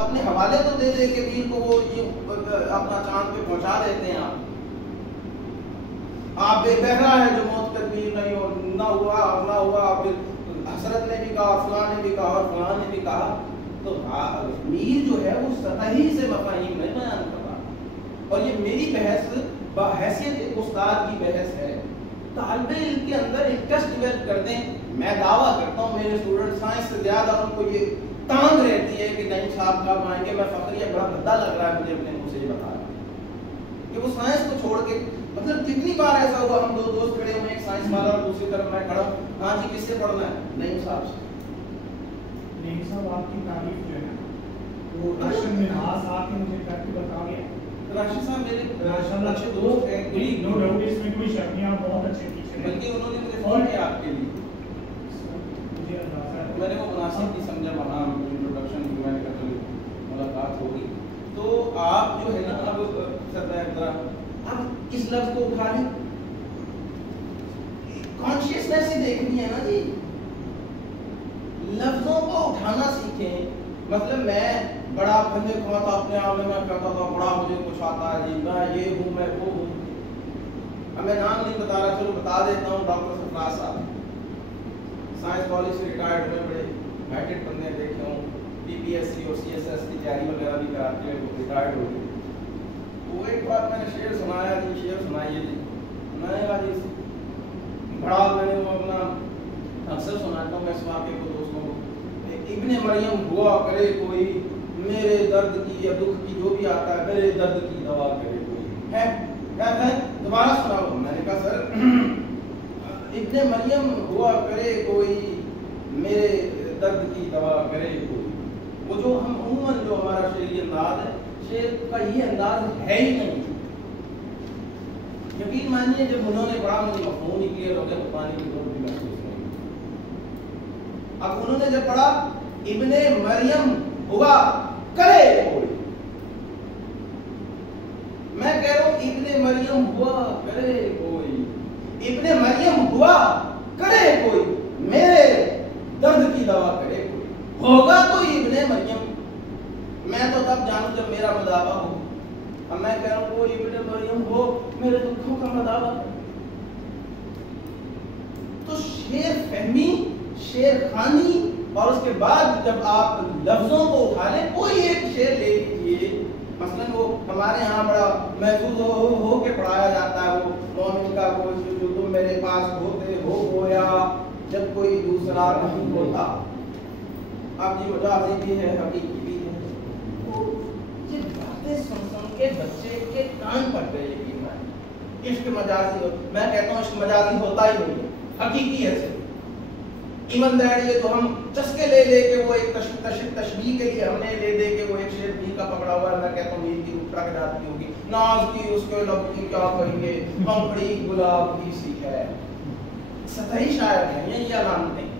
अपने हवाले तो दे दे के वीर को वो ये अपना चांद पे पहुंचा देते हैं। आप बेबहरा है जो मौत तकदीर नहीं हो ना हुआ फिर हसरत ने भी कहा, फलां ने भी कहा और फलां ने भी कहा। तो मीर जो है वो सतही से मफाहीम में बयान कर रहा। और ये मेरी बहस हैसियत एक उस्ताद की बहस है। तालिबे इल्म के अंदर इंटरेस्ट डेवलप कर दें। मैं दावा करता हूँ मेरे स्टूडेंट साइंस से ज़्यादा उनको ये तांग रहती है कि नहीं साहब कब आएंगे। मैं फखरिया बड़ा भद्दा लग रहा है मुझे अपने मुँह से ये बता रहा कि वो साइंस को छोड़ के, मतलब कितनी बार ऐसा हुआ हम दो दोस्त खड़े हुए, एक साइंस वाला और दूसरी तरफ मैं खड़ा हूँ, हाँ जी किससे पढ़ना है? नहीं साहब से। नहीं साहब आपकी तारीफ जो है वो राशन में नाज आके मुझे करके बता गया। राशिद साहब मेरे राशन अच्छे दोस्त हैं, नो डाउट इसमें कोई शक नहीं, आप बहुत अच्छे टीचर हैं। बल्कि उन्होंने मुझे फोन किया आपके लिए, मुझे अंदाजा है मैंने वो मुनासिब नहीं समझा वहाँ इंट्रोडक्शन की, मैंने कहा चलो मुलाकात होगी। तो आप जो है ना अब इस लफ्ज को उठा लें, कॉन्शियसनेस ही देखनी है ना जी। लफ्जों को उठाना सीखें। मतलब मैं बड़ा बंदे को था अपने आप में, मैं कहता था बड़ा मुझे कुछ आता है जी, मैं ये हूँ मैं वो हूँ। अब मैं नाम नहीं बता रहा, चलो बता देता हूँ। डॉक्टर सरफराज साहब साइंस कॉलेज से रिटायर्ड हुए, बड़े हाइटेड बंदे देखे हूँ, PPSC और CSS की तैयारी वगैरह भी कराते हैं, वो रिटायर्ड हो गए। वो एक बार मैंने शेर सुनाया जी, शेर सुनाइए जी। मैंने कहा जी बड़ा मैंने वो अपना अक्सर सुनाता हूँ मैं इस वाक़े को दोस्तों को। इब्ने मरियम हुआ करे कोई, मेरे दर्द की या दुख की जो भी आता है मेरे दर्द की दवा करे कोई। है क्या है? दोबारा सुनाओ। मैंने कहा सर इब्ने मरियम हुआ करे कोई, मेरे दर्द की दवा करे कोई। वो जो हम उम्मन जो हमारा शेरी अंदाज है, शेर का ये अंदाज है ही नहीं। यकीन मानिए जब उन्होंने पढ़ा मुझे मफ़हूम ही क्लियर हो गया, तो पानी की जरूरत भी महसूस नहीं। अब उन्होंने जब पढ़ा इब्ने मरियम हुआ करे कोई, मैं कह रहा हूं इब्ने मरियम हुआ करे कोई, इब्ने मरियम हुआ करे कोई, मेरे दर्द की दवा करे कोई। होगा कोई इब्ने मरियम, मैं तो तब जानूं जब मेरा मदावा हो। अब मैं कह रहा हूं कोई इब्ने मरियम हो मेरे दुखों का मदावा। तो शेर फहमी, शेर खानी, और उसके बाद जब आप लफ्जों को उठा लें, कोई एक शेर ले लीजिए। मसलन वो हमारे यहाँ बड़ा महफूज हो के पढ़ाया जाता है, वो मोमिन का वो जो तुम मेरे पास होते हो गोया जब कोई दूसरा नहीं होता। आप जी मजाजी भी है, हकीकी भी है। तो ये बातें सुन के बच्चे के कान पड़ गए। यकीन मानिए इश्क मजाजी, मैं कहता हूँ इश्क मजाजी होता ही नहीं है, हकीकी है सिर्फ। इवन दैट ये तो हम चस्के ले के वो एक तशबीह के लिए हमने ले दे के वो एक शेर भी का पकड़ा हुआ है। मैं कहता हूँ मीर की उठा के जाती होगी, नाज की उसके लब की क्या करेंगे, पंखड़ी गुलाब की सी है। सतही शायर है ये अलाम नहीं।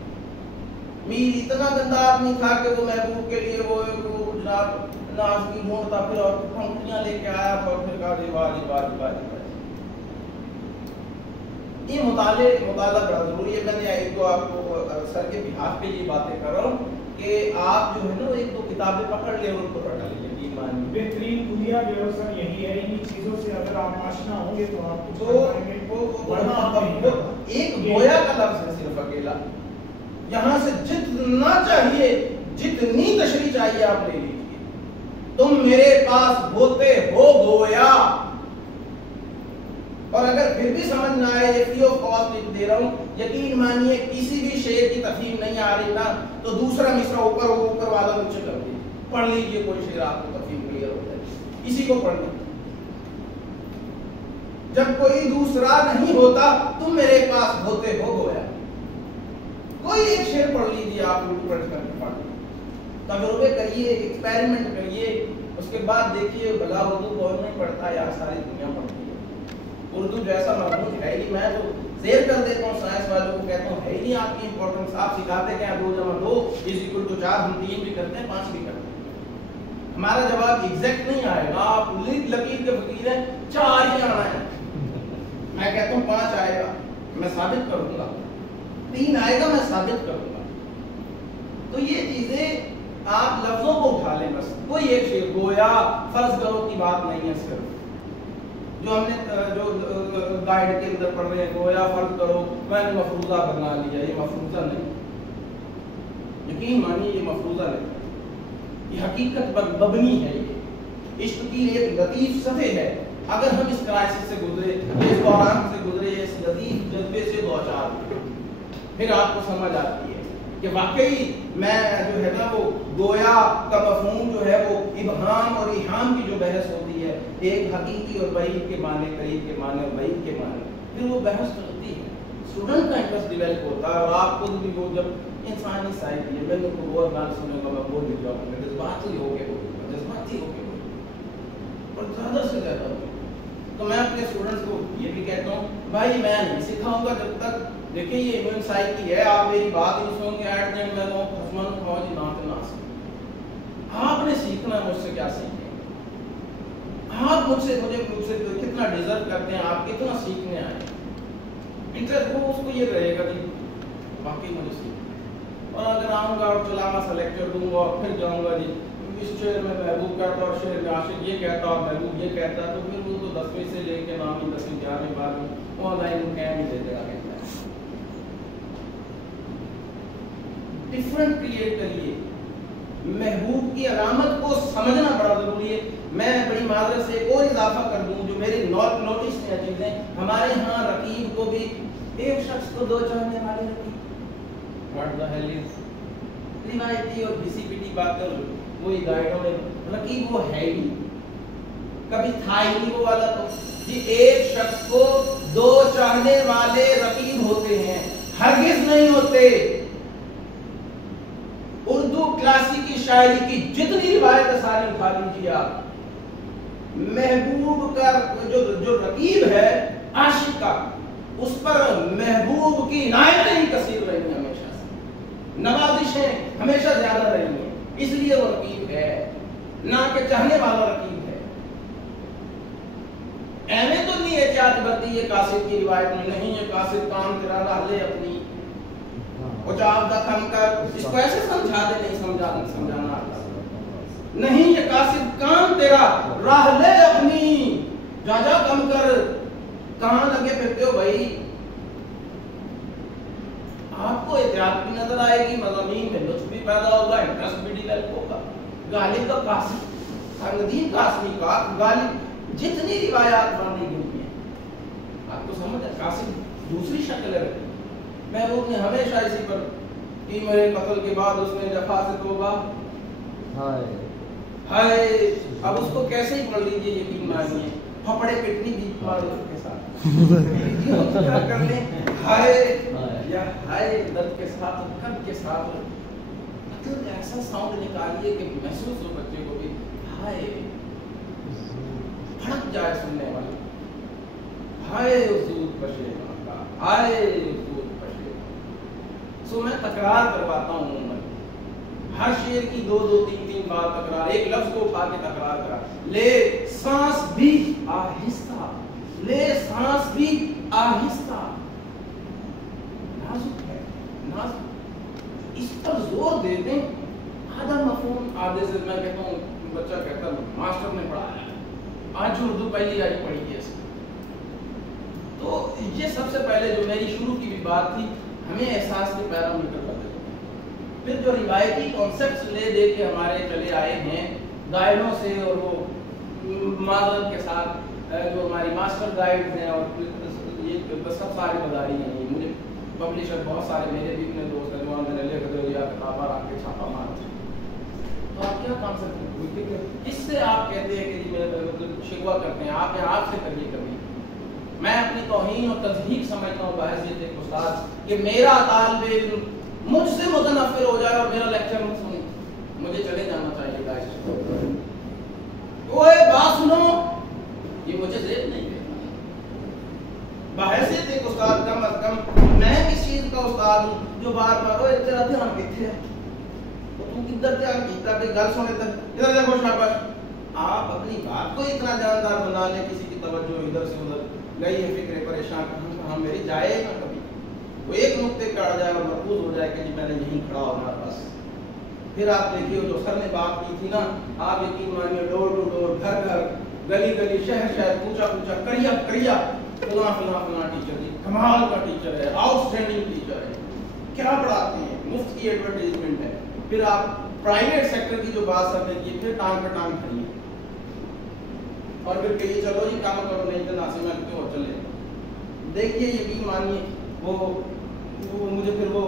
मीर इतना गंदा आदमी था कि वो महबूब के लिए वो जनाब नाज की ढूंढता फिर और पंखड़ियां लेके आया, और फिर कहा दीवार ये मुताला बड़ा जरूरी है। मैंने एक तो आपको सर के बिहाफ पे ये बातें कर रहा हूँ कि आप जो है ना एक दो किताबें पकड़ ले, उनको पढ़ लीजिए। बेहतरीन बुनिया जो सर यही है, इन्हीं चीजों से अगर आप आशना होंगे तो आप एक गोया का लफ्ज है सिर्फ अकेला, यहाँ से जितना चाहिए जितनी तशरीह चाहिए आप ले लीजिए। तुम मेरे पास होते हो गोया, और अगर फिर भी समझ ना आए, ये फ्री ऑफ कॉस्ट लिख दे रहा हूँ। यकीन मानिए किसी भी शेर की तफहीम नहीं आ रही ना, तो दूसरा मिसरा ऊपर वाला नीचे कर दीजिए, पढ़ लीजिए कोई शेर, आपको तफहीम क्लियर हो जाए। इसी को पढ़ लीजिए। जब कोई दूसरा नहीं होता तुम मेरे पास होते हो गोया। कोई एक शेर पढ़ लीजिए आप, पढ़ लीजिए, तजुर्बे करिए, एक्सपेरिमेंट करिए, उसके बाद देखिए भला उर्दू कौन नहीं पढ़ता यार, सारी दुनिया पढ़ती है। उर्दू जैसा मजमून है ही, मैं तो शेयर कर देता हूँ साइंस वालों को, कहता हूँ है ही नहीं आपकी इंपॉर्टेंस। आप सिखाते क्या 2 × 2 = 4, हम 3 भी करते हैं 5 भी करते हैं। हमारा जवाब एग्जैक्ट नहीं आएगा, आप लकीर के फकीर हैं, 4 ही आना है। मैं कहता हूँ 5 आएगा, मैं साबित करूंगा, 3 आएगा, मैं साबित करूंगा। तो ये चीजें आप लफ्जों को उठा लें बस। कोई एक शेर गोया फर्ज करो की बात नहीं है, सिर्फ जो हमने जो गाइड के अंदर पढ़ रहे हैं गोया फर्ज करो मैंने मफरूजा बना लिया, ये मफरूजा नहीं, यकीन मानिए ये मफरूजा नहीं, ये हकीकत मबनी है, ये इश्क की एक लतीफ सतह है। अगर हम इस क्राइसिस से गुजरे, इस दौरान से गुजरे, इस लतीफ जज्बे से दो चार, फिर आपको समझ आती है कि वाकई मैं जो है ना वो गोया का मफहूम जो है वो इबहाम और इहाम की जो बहस होती है, एक हकीकी और बईद के माने, करीब के माने और बईद के माने, फिर वो बहस चलती है, स्टूडेंट का इंटरेस्ट डेवलप होता है और आप खुद भी वो जब इंसानी साइड है, मैं उनको बहुत बात सुनूंगा, मैं बोल भी जाऊंगा, जज्बाती हो गए और ज़्यादा से ज़्यादा। तो मैं अपने स्टूडेंट्स को ये भी कहता हूँ भाई मैं नहीं सिखाऊंगा जब तक, देखिए ये इम्यून साइड की है, आप मेरी बात नहीं सुनोगे, एट द एंड मैं कहूँ खसमन खाओ जी ना तो ना सीख, आपने सीखना है मुझसे, क्या सीखें आप मुझसे, मुझसे कितना डिजर्व करते हैं, आप कितना सीखने आए, इंटरेस्ट वो उसको ये रहेगा जी बाकी मुझे सीख। और अगर आऊँगा और चलावा सा लेक्चर दूंगा और फिर जाऊँगा जी इस शेर में महबूब कहता और शेर में आशिक ये कहता और महबूब ये कहता, तो फिर वो तो 10वीं से लेके 9वीं 10वीं 11वीं 12वीं ऑनलाइन कैम ही दे देगा, कहता है डिफरेंट क्रिएट करिए। महबूब की अलामत को समझना बड़ा जरूरी है। मैं बड़ी माजरत से एक और इजाफा कर दूं जो मेरी नोटिस में चीजें, हमारे यहाँ रकीब को भी एक शख्स को दो चाहने वाले Raqib, what the hell is, रिवायती और घिसी-पिटी बातें वही गाइडों में, रकीब वो है ही कभी था ही नहीं वो वाला, तो जी एक शख्स को दो चाहने वाले रकीब होते हैं, हरगिज नहीं होते। उर्दू क्लासिकी शायरी की जितनी रिवायत सारी उठा लीजिए आप, महबूब का जो रकीब है आशिक का, उस पर महबूब की इनायतें ही कसीर रही हैं, हमेशा से नवाजिशें हमेशा ज्यादा रही हैं, इसलिए वो रकीब है, ना कि चाहने वाला रकीब है। ऐमे तो नहीं एहतियात बरती है कासिद की रिवायत में, नहीं ये कासिद काम तेरा रह ले अपनी उचाव दा कम कर, इसको ऐसे समझा दे, नहीं समझाना नहीं, ये कासिद काम तेरा राह ले अपनी, जा जा कम कर, कहां लगे फिरते हो भाई। आपको एहतियात भी नजर आएगी, मज़ामीन में लुत्फ भी पैदा होगा, इंटरेस्ट भी डेवलप होगा। गालिब का कासिद, संगदीन कासमी का गालिब, जितनी रिवायात बनी गई हैं आपको समझ है, कासिद दूसरी शक्ल है। महबूब ने हमेशा इसी पर कि मेरे कत्ल के बाद उसने जफा से तौबा, हाय अब उसको कैसे ही पढ़ लीजिए, यकीन मानिए फपड़े पिटनी बीच मारो के साथ कर ले, हाय या हाय दर्द के साथ, कर्ब के साथ, मतलब ऐसा साउंड निकालिए कि महसूस हो बच्चे को भी, हाय भड़क जाए सुनने वाले, हाय उसूद पशेमा का, हाय उसूद पशेमा। सो मैं तकरार करवाता हूँ, हर शेर की 2-2 3-3 बार तकरार, एक लफ्ज को उठा के तकरार करा, ले सांस भी आहिस्ता, ले सांस भी आहिस्ता, नाजुक है, नाजुक, इस पर जोर दे दें। आधा मफहूम आधे से, मैं कहता हूँ बच्चा कहता है मास्टर ने पढ़ाया, आज उर्दू पहली आई पढ़ी है। तो ये सबसे पहले जो मेरी शुरू की भी बात थी, हमें एहसास के पैरामीटर बदले, फिर जो रिवायती कॉन्सेप्ट्स ले दे के हमारे चले आए हैं गाइडों से, और वो माजरत के साथ जो हमारी मास्टर गाइड्स हैं, और ये सब सारी मदारी हैं, मुझे पब्लिशर बहुत सारे मेरे भी अपने दोस्त हैं, मैंने लिख दो या किताबा रख के छापा मारते, तो आप क्या कॉन्सेप्ट, इससे आप कहते हैं कि मतलब शिकवा करते हैं, आप या आपसे करिए कभी। मैं अपनी तौहीन और तज़हीक समझता हूँ बहैसियत एक उस्ताद कि मेरा तालिब इल्म मुझसे मुतनफ़िर हो जाए और मेरा लेक्चर मत सुने, मुझे चले जाना चाहिए गाइस। ओए बात सुनो, ये मुझे ज़ेब नहीं देता। बहैसियत एक उस्ताद कम अज़ कम मैं किस चीज़ का उस्ताद हूँ जो बार बार ओए तेरा ध्यान किथे है, तो तू किधर ध्यान कीता भी गल सुने तक इधर देखो शाबाश। आप अपनी बात को इतना जानदार बना ले, किसी की तवज्जो इधर से उधर गई है, फिक्र परेशान कहाँ मेरी जाए ना कभी, वो एक नुक्ते पे अड़ जाए और महफूज हो जाए कि जी मैंने यहीं खड़ा होना बस। फिर आप देखिए जो सर ने बात की थी ना, आप यकीन मानिए डोर टू डोर, घर घर, गली गली, शहर शहर, पूछा पूछा, करिया करिया, फला फला फला टीचर जी कमाल का टीचर है, आउटस्टैंडिंग टीचर है, क्या पढ़ाते हैं, मुफ्त की एडवर्टाइजमेंट है। फिर आप प्राइवेट सेक्टर की जो बात कर रही है, फिर टांग पे टांग खड़ी है और फिर कहिए चलो जी काम करो, नहीं तो नासिम क्यों चले। देखिए यकीन मानिए वो मुझे फिर वो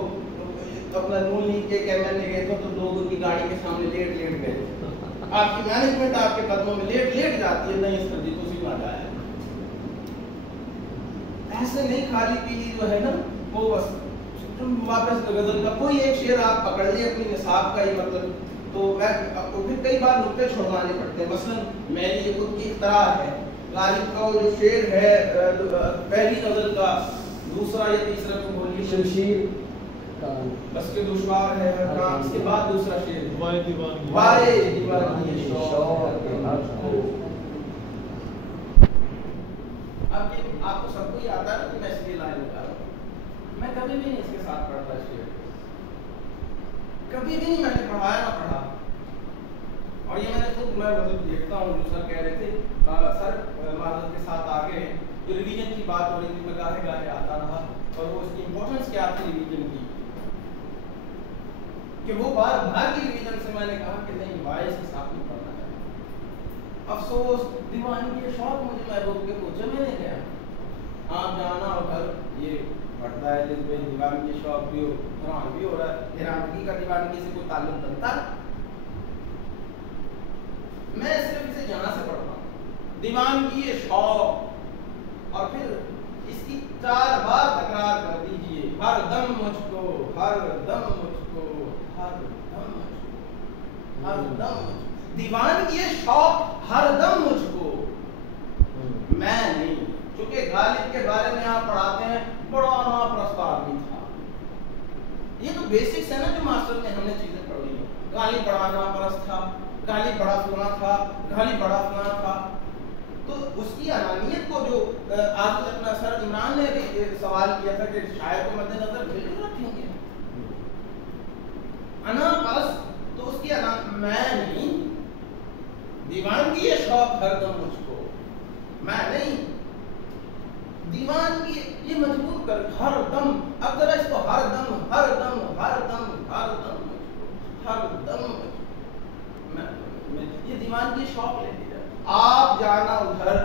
अपना नून लीग के कैमरे गए तो लोग उनकी गाड़ी के सामने लेट लेट गए। आपकी मैनेजमेंट आपके कदमों में लेट लेट जाती है, नहीं सर जी तो उसी में जाए। ऐसे नहीं खाली पीली जो है ना वो बस वापस गजल का कोई एक शेर आप पकड़ लिए अपनी निसाब का ही मतलब, तो मैं आपको फिर कई बार नुक्ते छोड़वाने पड़ते हैं। मसलन मेरी ये खुद की इख्तरा है, गालिब का जो शेर है पहली गजल का दूसरा या तीसरा तो बोलिए शमशीर बस के दुश्वार है काम, इसके बाद दूसरा शेर वारे दीवानी शौक। अब ये आपको सबको ही आता है कि मैं इसलिए लाइन लगा रहा हूँ, मैं कभी भी नहीं इसके साथ पढ़ता शेर, कभी भी नहीं मैंने पढ़ाया ना पढ़ा। और ये मैंने खुद मैं मतलब देखता हूँ, जो सर कह रहे थे सर मादत के साथ आगे जो रिवीजन की बात हो रही थी, मैं गाहे गाहे आता रहा और वो उसकी इम्पोर्टेंस क्या थी रिवीजन की, कि वो बार बार की रिवीजन से मैंने कहा कि नहीं भाई इसके साथ नहीं पढ़ना चाहिए। अफसोस दीवानी के शौक मुझे महबूब के पूछे में नहीं गया, आप जाना उधर ये बढ़ता है जिसमें दीवानी के शौक भी हो हैरान भी हो रहा है, हैरानगी का दीवानगी से कोई ताल्लुक बनता है? मैं सिर्फ इसे यहाँ से पढ़ता हूँ, दीवानगी ये शौक, और फिर इसकी 4 बार तकरार कर दीजिए, हर दम मुझको, हर दम मुझको, हर दम मुझको, हर दम मुझको, दीवानगी ये शौक हर दम मुझको, मैं नहीं। क्योंकि गालिब के बारे में आप पढ़ाते हैं बड़ा नाप्रस्त आदमी था, ये तो बेसिक्स है ना जो मास्टर में हमने चीजें पढ़ी है। गालिब बड़ा नाप्रस्त था, गालिब बड़ा फलाना था, गालिब बड़ा फलाना था, तो उसकी अनानियत को जो आज अपना सर इमरान ने भी सवाल किया था कि शायर को मद्देनजर बिल्कुल रखेंगे, अनाप्रस्त तो उसकी मैं नहीं, दीवानगी ये शौक हरदम मुझको, मैं नहीं, दीवानगी ये मजबूर कर हर दम, अब जरा इसको हर दम हर दम हर दम हर दम मुझको, हर दम मैं ये दीवानगी शौक लेती है। आप जाना उधर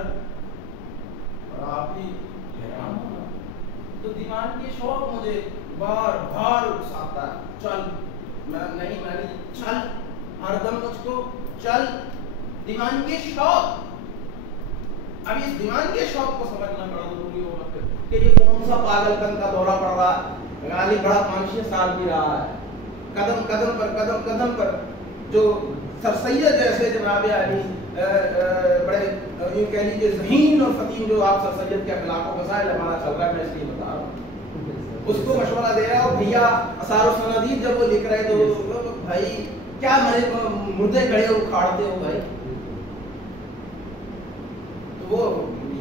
और आप ही हैरान होना, तो दीवानगी शौक मुझे बार बार उकसाता है, चल मैं नहीं चल, हरदम मुझको चल, दीवानगी शौक। अब इस दीवानगी शौक को समझना बड़ा जरूरी होगा कि ये कौन सा पागलपन का दौरा पड़ रहा है। गालिब बड़ा 5-6 साल भी रहा है, कदम कदम पर जो सर सैयद जैसे जनाब अली बड़े यूं कह लीजिए ज़हीन और फतीम जो आप सर सैयद के अखलाक मसाइल हमारा चल रहा है, मैं इसलिए बता रहा हूँ, उसको मशवरा दे रहा हूँ भैया असार सनादीद जब वो लिख रहे तो भाई क्या मेरे मुर्दे खड़े उखाड़ते हो भाई। तो वो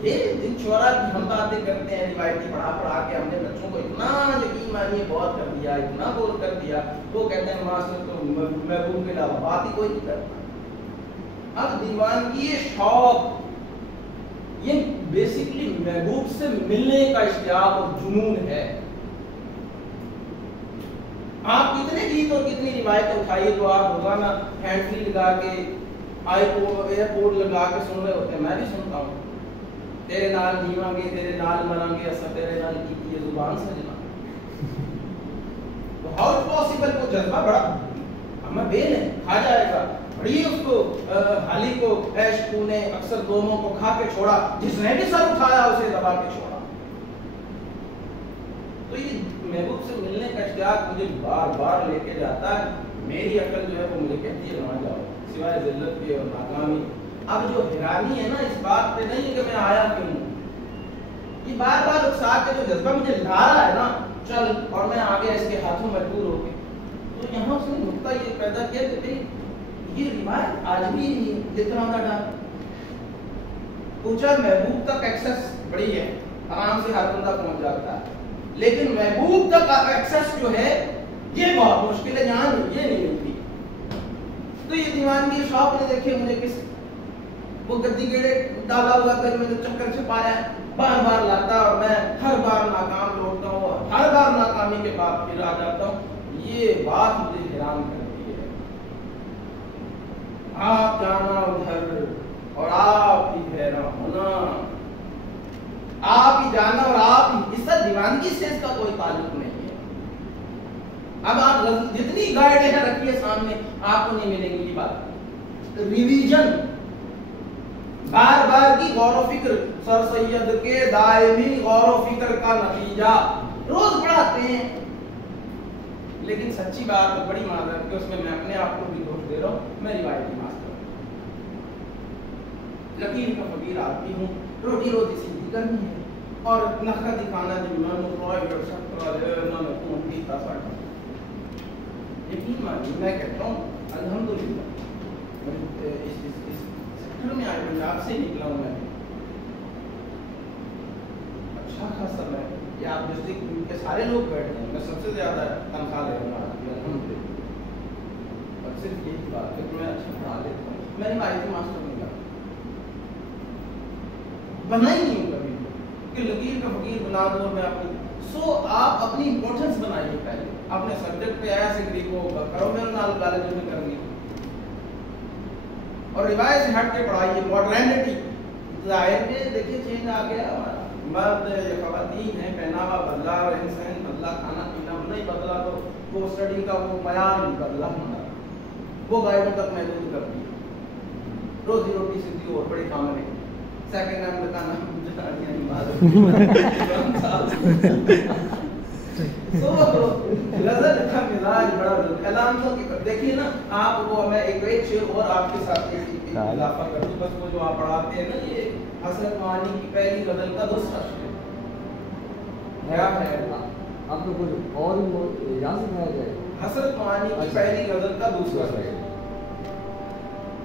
ये जिन शोरा की हम बातें करते हैं रिवायती पढ़ा के हमने बच्चों को इतना यकीन मानिए बहुत कर दिया, इतना बोल कर दिया, वो कहते हैं मास्टर तो महबूब के अलावा बात ही कोई नहीं करता। अब दीवानगी ये शौक ये बेसिकली महबूब से मिलने का इश्तियाक और जुनून है। आप कितने गीत और कितनी रिवायत उठाइए तो आप रोजाना हैंड फ्री लगा के आईपोड एयरपोर्ट लगा के सुन रहे होते हैं, मैं भी सुनता हूँ, तेरे नाल जीवांगे तेरे नाल मरांगे असा तेरे नाल की ये जुबान सजना। तो हाउ इज पॉसिबल वो जज्बा बड़ा हमें बेल है, खा जाएगा बड़ी उसको हाली को ऐश तूने अक्सर दोनों को खा के छोड़ा, जिसने भी सर उठाया उसे दबा के छोड़ा। तो ये महबूब से मिलने का इश्तियाक मुझे बार बार लेके जाता है। मेरी अकल जो है वो मुझे कहती है वहां जाओ, सिवाय जिल्लत के और नाकामी। अब जो हैरानी है ना इस बात पे नहीं है कि मैं आया क्यों, ये बार बार उकसा के जो जज्बा मुझे ला रहा है ना चल, और मैं आ गया इसके हाथों मजबूर होके। तो यहाँ उसने नुक्ता ये पैदा किया कि ये रिवायत आज भी जितना डाल पूछा महबूब तक एक्सेस बड़ी है, आराम से हर बंदा पहुंच जाता है, लेकिन महबूब तक एक्सेस जो है ये बहुत मुश्किल है, यहाँ ये नहीं मिलती। तो ये दीवानगी शौक ने देखे मुझे किस वो गद्दी गेड़े डाला हुआ फिर मैंने चक्कर छपाया बार बार लाता और मैं हर बार नाकाम लौटता हूँ और हर बार नाकामी के बाद फिर आ जाता हूँ। ये बात मुझे हैरान करती है। आप जाना उधर और आप ही हैरान होना, आप ही जाना और आप ही, इसका दीवानगी से इसका कोई ताल्लुक नहीं है। अब आप जितनी गाइडें रखिए सामने आपको नहीं मिलेंगी ये बात। रिवीजन बार बार की गौर फिक्र, सर सैयद के दायमी गौर फिक्र का नतीजा रोज पढ़ाते हैं। लेकिन सच्ची बात है, बड़ी माजरत कि उसमें मैं अपने आप को भी दोष दे रहा हूँ, मैं रिवायती मास्टर लकीर का फकीर आदमी हूँ, रोटी रोटी सीधी करनी है और नखरा दिखाना यकीन मानिए मैं कहता हूँ अल्हम्दुलिल्लाह में आए पंजाब से निकला हूं मैं, अच्छा खासा मैं ये आप डिस्ट्रिक्ट के सारे लोग बैठे हैं, मैं सबसे ज्यादा तनख्वाह ले रहा हूँ और सिर्फ यही बात है कि मैं अच्छा पढ़ा लेता हूँ। मैंने माइती मास्टर नहीं बना ही नहीं हूँ कभी कि लकीर का फकीर बना दो मैं अपनी। सो आप अपनी इंपॉर्टेंस बनाइए, पहले अपने सब्जेक्ट पे ऐसे गरीबों का करो, मेरे नाल कॉलेज में करनी और रिवायत से हट के पढ़ाइए। मॉडर्निटी जाहिर में देखिए चेंज आ गया, मर्द या ख़वातीन है, पहनावा बदला, रहन सहन बदला, खाना पीना नहीं बदला, तो वो स्टडी का वो मयार नहीं बदला, वो गाइडों तक महदूद कर दी। रोजी रोटी सीधी और बड़े काम में सेकंड हैंड दुकान गजल का मिजाज बड़ा एलानों की देखिए ना आप, वो मैं एक शेर और आपके साथ इजाफा कर दूं, बस वो जो आप पढ़ाते हैं ना, ये हसरत मानी की पहली गजल का दूसरा शेर क्या है, आपको कुछ और याद सिखाया जाए। हसरत मानी की पहली गजल का दूसरा शेर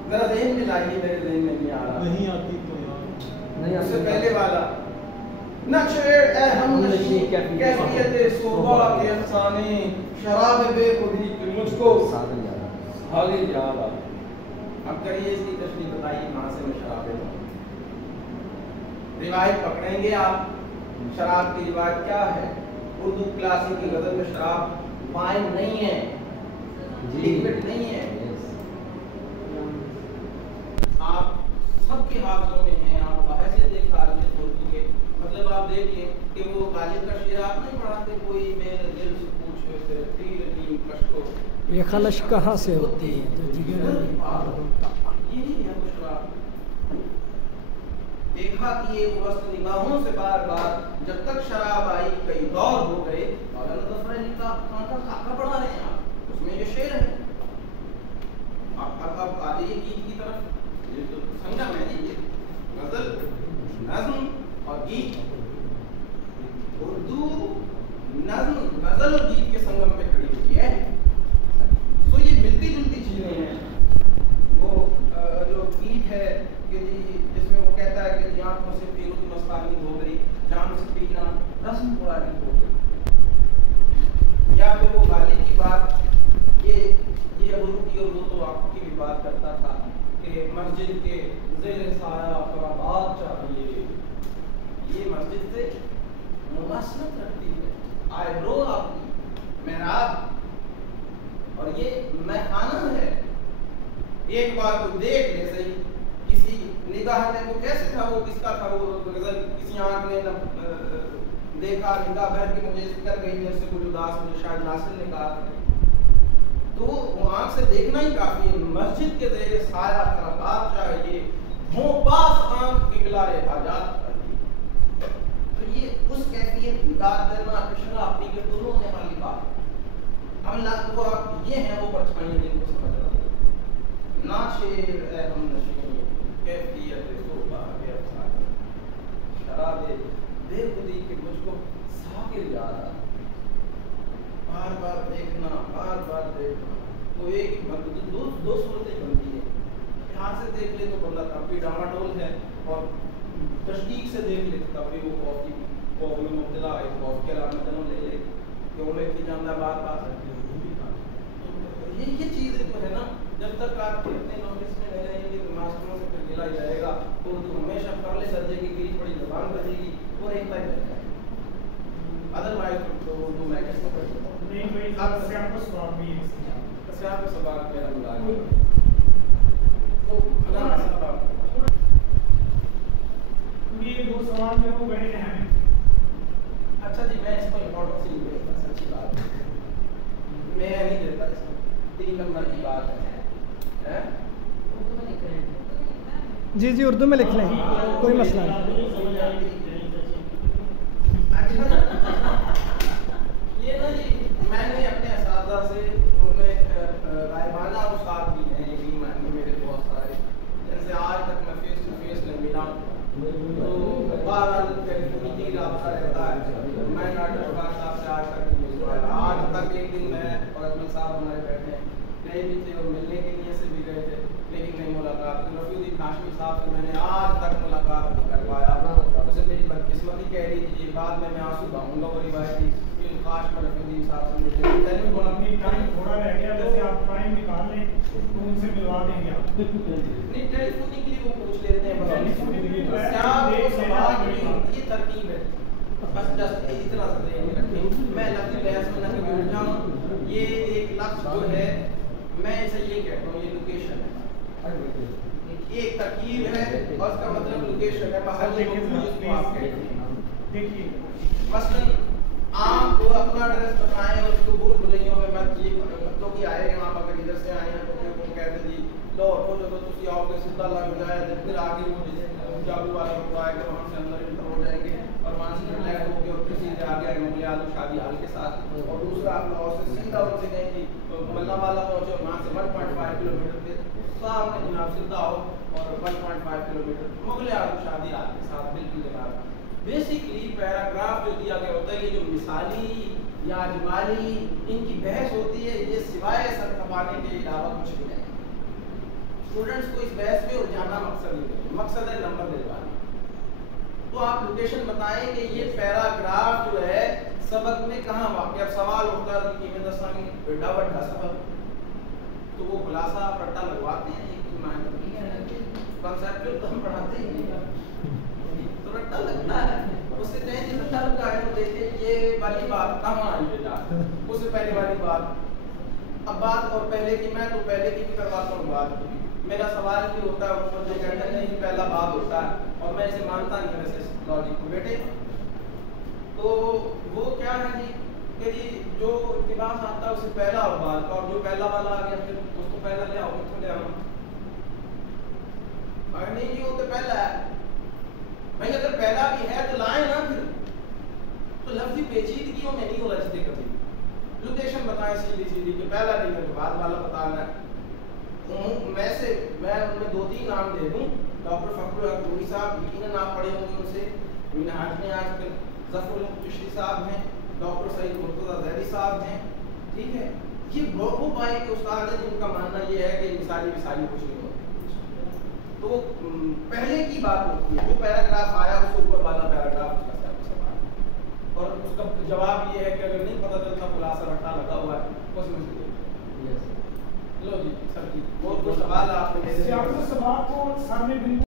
जरा ज़हन में लाइए, मेरे ज़हन में नहीं आ रहा, नहीं आती तो यार नहीं, उससे पहले वाला नक्शे हम नशी कैफियत सोबा के अफसाने शराब बेखुदी के मुझको सागिल याद आ। अब करिए इसकी तशरीह बताइए कहाँ से मैं शराब लेता हूँ। रिवायत पकड़ेंगे आप, शराब की रिवायत क्या है? उर्दू क्लासिक की गजल में शराब वाइन नहीं है, लिक्विड नहीं है। आप सबके हाथों में हैं, आप हैसियत एक आदमी उर्दू के, मतलब आप देखिए कि वो गालिब का शेर आप नहीं पढ़ाते, कोई मेरे दिल से पूछे थे तीर नीम कशको ये खलश कहाँ से होती है जो जिगर यही है वो शराब। देखा कि ये वस्त निगाहों से बार बार जब तक शराब आई कई दौर हो गए। मौलाना ज़फ़र अली का खाका पढ़ा रहे हैं आप, उसमें ये शेर है। अब आ जाइए गीत की तरफ, ये तो समझा मैंने, ये गजल नज़्म और गीत, उर्दू नज़्म गजल और गीत के संगम पे खड़ी हुई है। तो ये मिलती जुलती चीजें हैं। वो जो गीत है कि जी जिसमें वो कहता है कि जी आंखों से पीरुत मस्तानी हो गई, जान से पीना रस्म पुरानी हो गई, या फिर वो गालिब की बात, ये अबू की और वो तो आपकी भी बात करता था कि मस्जिद के ज़ेर साया ख़राबात चाहिए। ये मस्जिद से मुनासिबत रखती है, आयब्रो आपकी मेहराब, और ये महखाना है। एक बार तो देख ले सही, किसी निगाह ने, वो कैसे था, वो किसका था वो गजल, किसी आंख ने देखा, निगाह भर के मुझे कर गई मेरे से कुछ उदास, मुझे शायद नासिर ने कहा था। तो वो आंख से देखना ही काफी है। मस्जिद के ज़ेर साया ख़राबात चाहिए, हो पास आंख किबलाए हाजात चाहिए। तो ये उस कैफियत की बात करना, शराब पी के दोनों ने वाली बात। अब वो आप ये हैं वो परछाइयां जिनको समझ रहा है ना, शेर ए हम नशी कैफियत सोबा के अफसाने शराब बेखुदी के मुझको साकिर याद आ। बार बार देखना, बार बार देखना, तो एक ही दो सूरतें बनती है। ध्यान से देख ले तो बंदा तब भी डामाडोल है, और तशदीक से देख ले तब भी वो खौफ में मुब्तला है, खौफ के अलामतों ले ले कि उन्हें की जानदा बात आ सकती है। ये चीज़ जो है ना, जब तक आप अपने ऑफिस में नहीं रहेंगे तो मास्टरों से फिर गिला जाएगा, उर्दू हमेशा परले दर्जे की गिरी पड़ी जबान बजेगी और एक टाइम रहता है। अदरवाइज तो उर्दू मैं कैसे पढ़ सकता हूँ? नहीं भाई, अब से आपको सवाल भी है इसमें। बस यहाँ पे सवाल मेरा मिला है तो अल्लाह साहब आप ये दो सवाल जो है वो बड़े अहम हैं। अच्छा जी, मैं इसको इम्पोर्टेंस नहीं देता, सच्ची बात है, मैं नहीं देता इसको। 3 नंबर की बात है, जी जी उर्दू में लिख लें, कोई मसला नहीं। ये ना जी, मैंने अपने असातिज़ा से उनमें रायबाना उस्ताद भी हैं, यकीन मानिए मेरे बहुत सारे, जिनसे आज तक मैं फेस टू फेस नहीं मिला, तो बहरहाल टेलीफोनिक रब्ता रहता है। मैं डॉक्टर फरहाद साहब से आज तक नहीं मिल पाया। आज तक एक दिन मैं और अजमल साहब हमारे बैठे गए भी थे और मिलने के लिए से भी गए थे, लेकिन नहीं मुलाकात। रफीउद्दीन हाशमी साहब से मैंने आज तक मुलाकात नहीं कर पाया, उसे मेरी बदकिस्मती कह लीजिए। बाद में मैं आंसू बहाऊंगा वो रिवायती कि काश मैं रफीउद्दीन साहब से मिलते। तो अपनी टाइम थोड़ा रह गया, वैसे आप टाइम निकाल लें तो उनसे मिलवा देंगे आप। नहीं, टेलीफोनिकली वो पूछ लेते हैं, टेलीफोनिकली तो है, क्या वो देख लेना सवाल बड़ी की बात। ये तरकीब है, बस जस्ट इतना सा ध्यान में रखें। मैं लफ्ज़ी बहस में ना कभी उलझा हूं। ये एक लफ्ज़ जो है, मैं इसे ये कहता हूँ, ये लोकेशन है, एक तरकीब है और उसका मतलब लोकेशन है, महल्ले जिसको आप कहते हैं। देखिए मसलन आप अपना एड्रेस बताएं और उसको भूल भुलैयों में मत ये मतलब कि आए हैं आप, अगर इधर से आए हैं तो वो कहते जी लो हो जो तुसी आओगे सीधा लग जाए, फिर आगे वो जैसे जादू वाला होता है कि वहाँ से अंदर इंटर हो जाएंगे और वहाँ से रिलैक्स होकर और किसी से आगे आए मुगल आलू शादी हाल के साथ। और दूसरा आप लाहौर से सीधा उनसे गए कि मल्ला वाला पहुँचे, वहाँ से 1.5 किलोमीटर के सामने जनाब सीधा हो और 1.5 किलोमीटर मुगल आलू शादी हाल के साथ बिल्कुल जनाब। बेसिकली पैराग्राफ जो दिया गया होता है, ये जो मिसाली या अजमाली इनकी बहस होती है, ये सिवाय सर खपाने के अलावा कुछ भी नहीं। स्टूडेंट्स को इस बहस में उलझाना मकसद नहीं है, मकसद है नंबर दिलवाना। तो आप लोकेशन बताएं कि ये पैराग्राफ जो है सबक में कहाँ वाक़। अब सवाल होता है कि मैं दसांगी बेटा बड़ा सबक, तो वो खुलासा आप रट्टा लगवाते हैं, एक कॉन्सेप्चुअल तो हम पढ़ाते ही नहीं, तो रट्टा लगता है। उससे कहें कि रट्टा लगा है तो देखिए ये वाली बात कहाँ आई बेटा, उससे पहले वाली बात। अब बात और पहले की, मैं तो पहले की भी करवाता हूँ बात, मेरा सवाल भी होता है, उनको जो कहते हैं नहीं पहला बात होता है और मैं इसे मानता नहीं वैसे लॉजिक को बेटे। तो वो क्या है जी कि जी जो इतिबास आता है उससे पहला और बाद का, और जो पहला वाला आ गया फिर उसको पहला ले आओ, कितने ले आओ, अगर नहीं जी वो तो पहला है भाई, अगर पहला भी है तो लाए ना फिर, तो लफ्ज़ी पेचीदगियों में नहीं उलझते कभी। लोकेशन बताएं सीधी सीधी कि पहला नहीं है तो बाद वाला बताना है। मैं उनमें 2-3 नाम दे दूं, डॉक्टर फखरुल हक नूरी साहब, यकीनन आप पढ़े होंगे उनसे, मिनहाज में आजकल ज़फ़रुल हक चिश्ती साहब हैं, डॉक्टर सईद मुर्तज़ा ज़ैदी साहब हैं, ठीक है। ये वो भाई के उस्ताद हैं जिनका मानना ये है कि मिसाली विसाली कुछ नहीं होती। तो पहले की बात होती है, जो पैराग्राफ आया उसके ऊपर वाला पैराग्राफ उसका सवाल, और उसका जवाब ये है कि अगर नहीं पता चलता खुलासा रट्टा लगा हुआ है उसमें से लो जी सर जी, बहुत सवाल आपने सवाल को सर ने बिल्कुल